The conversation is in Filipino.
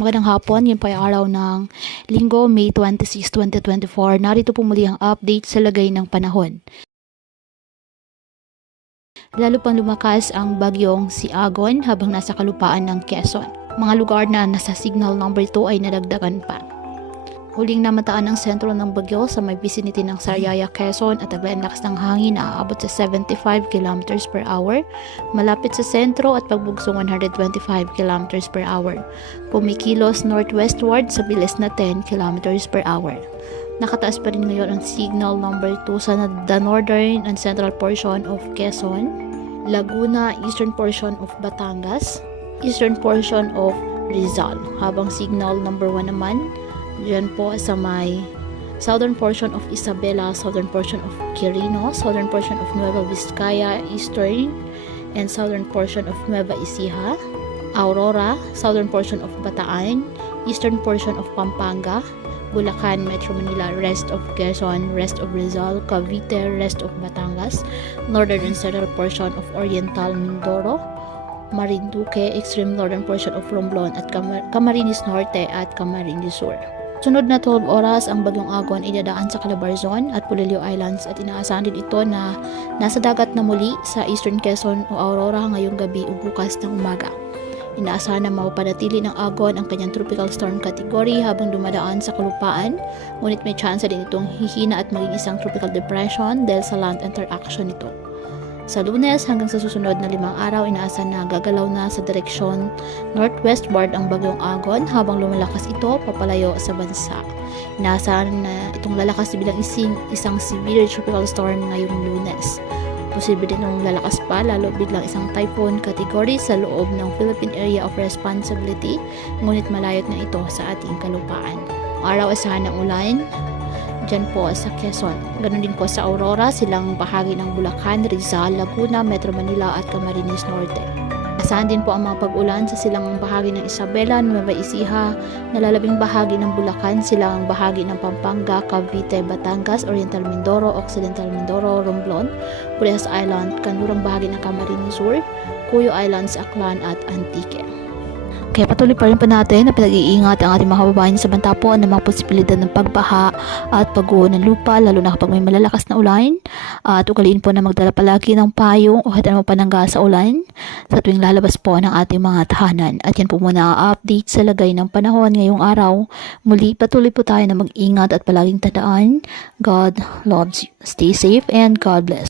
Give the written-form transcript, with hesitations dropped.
Magandang hapon, yun po ay araw ng Linggo, May 26, 2024. Narito po muli ang update sa lagay ng panahon. Lalo pang lumakas ang bagyong si Agon habang nasa kalupaan ng Quezon. Mga lugar na nasa signal number 2 ay nadagdagan pa. Huling namataan ang sentro ng bagyo sa may vicinity ng Sariaya, Quezon at ang lakas ng hangin na aabot sa 75 km per hour. Malapit sa sentro at pagbugsong 125 km per hour. Pumikilos northwestward sa bilis na 10 km per hour. Nakataas pa rin ngayon ang signal number 2 sa the northern and central portion of Quezon, Laguna, eastern portion of Batangas, eastern portion of Rizal, habang signal number 1 naman diyan po sa may southern portion of Isabela, southern portion of Quirino, southern portion of Nueva Vizcaya, eastern and southern portion of Nueva Ecija, Aurora, southern portion of Bataan, eastern portion of Pampanga, Bulacan, Metro Manila, rest of Quezon, rest of Rizal, Cavite, rest of Batangas, northern and central portion of Oriental Mindoro, Marinduque, extreme northern portion of Romblon at Camarines Norte at Camarines Sur. Sunod na 12 oras, ang bagyong Agon ay dadaan sa Calabarzon at Polillo Islands at inaasahan din ito na nasa dagat na muli sa Eastern Quezon o Aurora ngayong gabi o bukas ng umaga. Inaasahan na mapapanatili ng Agon ang kanyang tropical storm category habang dumadaan sa kalupaan, ngunit may tsansa din itong hihina at maging isang tropical depression dahil sa land interaction nito. Sa Lunes hanggang sa susunod na 5 araw, inaasahan na gagalaw na sa direksyon northwestward ang bagyong Agon habang lumalakas ito papalayo sa bansa. Inaasahan na itong lalakas bilang isang severe tropical storm ngayong Lunes. Posible din itong lalakas pa lalo biglang isang typhoon category sa loob ng Philippine Area of Responsibility, ngunit malayot na ito sa ating kalupaan. Araw asahan ng ulan dyan po sa Quezon. Ganon din po sa Aurora, silang bahagi ng Bulacan, Rizal, Laguna, Metro Manila at Camarines Norte. Asahan din po ang mga pag-ulan sa silang bahagi ng Isabela, Nueva Ecija, nalalabing bahagi ng Bulacan, silang bahagi ng Pampanga, Cavite, Batangas, Oriental Mindoro, Occidental Mindoro, Romblon, Purihas Island, kanlurang bahagi ng Camarines Sur, Cuyo Islands, Aklan at Antique. Kaya patuloy pa rin po natin na pinag-iingat ang ating mga kababayan sa banta po ng mga posibilidad ng pagbaha at pagguho ng lupa, lalo na kapag may malalakas na ulan. At ugaliin po na magdala palagi ng payong o kahit anong panangga sa ulan sa tuwing lalabas po ng ating mga tahanan. At yan po muna ang update sa lagay ng panahon ngayong araw. Muli patuloy po tayo na mag-ingat at palaging tandaan, God loves you. Stay safe and God bless.